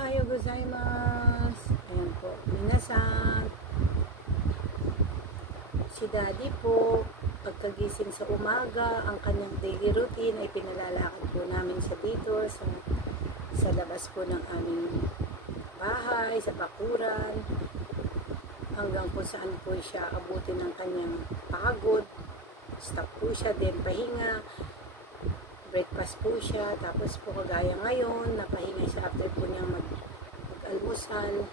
Ohayo gozaimasu. Ayan po, minasan. Si Daddy po, pagkagising sa umaga, ang kanyang daily routine ay pinalalakad po namin sa dito, sa labas po ng aming bahay, sa bakuran, hanggang po saan po siya abutin ng kanyang pagod. Stop po siya, then pahinga, breakfast po siya, tapos po kagaya ngayon, napahinga siya after po niyang mag-almusal,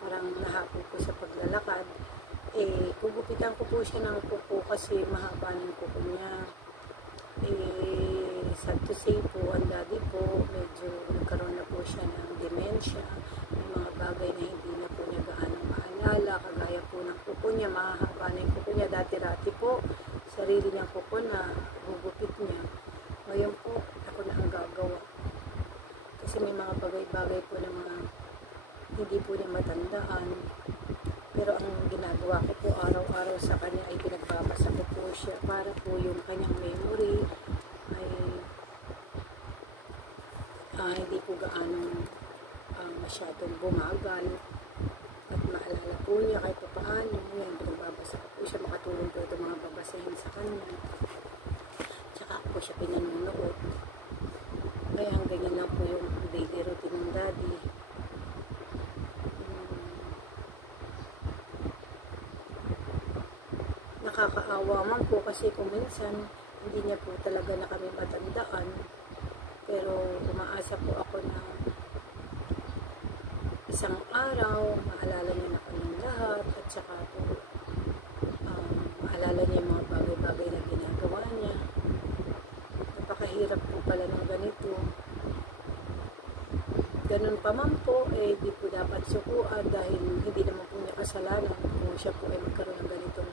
parang nahapon po sa paglalakad. Gugupitan ko po siya ng kuko kasi mahaba ng kuko niya. Sad to say po, ang Daddy po, medyo nagkaroon na po siya ng dementia. May mga bagay na hindi na po niya gaano maalala, kagaya po ng kuko niya, mahaba na yung kuko niya. Dati-rati po, sarili niyang kuko na gugupit niya. Ngayon po, ako na ang gagawa. Kasi may mga bagay-bagay po na mga hindi po niya matandaan. Pero ang ginagawa ko po araw-araw sa kanya ay pinagbabasa ko po siya para po yung kanyang memory ay hindi po gaano masyadong bumagal at maalala po niya kahit pa paano. Yan, pinagbabasa ko po siya, makatulong po ito mga babasahin sa kanya. Tsaka po siya pinanunood. Kaya ang ganyan lang po yung daily routine ng Daddy. Nakakaawa man po kasi kung minsan hindi niya po talaga na kami matandaan, pero umaasa po ako na isang araw maalala niya na kaming lahat at saka po maalala niya yung mga bagay-bagay na ginagawa niya. Napakahirap po pala ng ganito. Ganun pa man po, di po dapat sukuan dahil hindi naman po niya kasalanan kung siya po ay magkaroon ng ganitong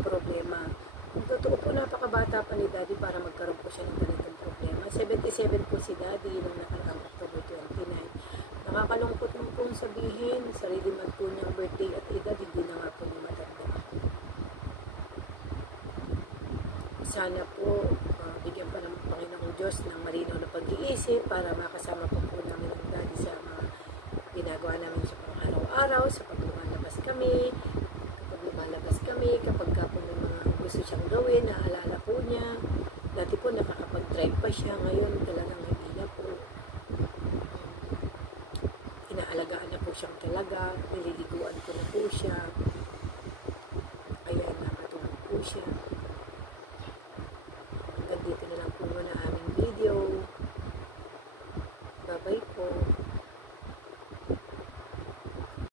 problema. Kung totoo po, napakabata pa ni Daddy para magkaroon po siya ng ganitong problema. 77 po si Daddy nung nakaraang October 29. Nakakalungkot mo pong sabihin, sarili man po niyang birthday at edad, hindi na nga po niya matanda. Sana po, bigyan pa ng Panginoong Diyos ng marinaw na pag-iisip para makasama po namin ang Daddy sa mga ginagawa namin sa pang-araw-araw, sa paglumalabas kami, kapag po may mga gusto siyang gawin, naalala po niya. Dati po nakakapag-drive pa siya, ngayon talagang hindi na po. Inaalagaan na po siyang talaga, nililiguan ko na po siya, kaya nakatulog po siya.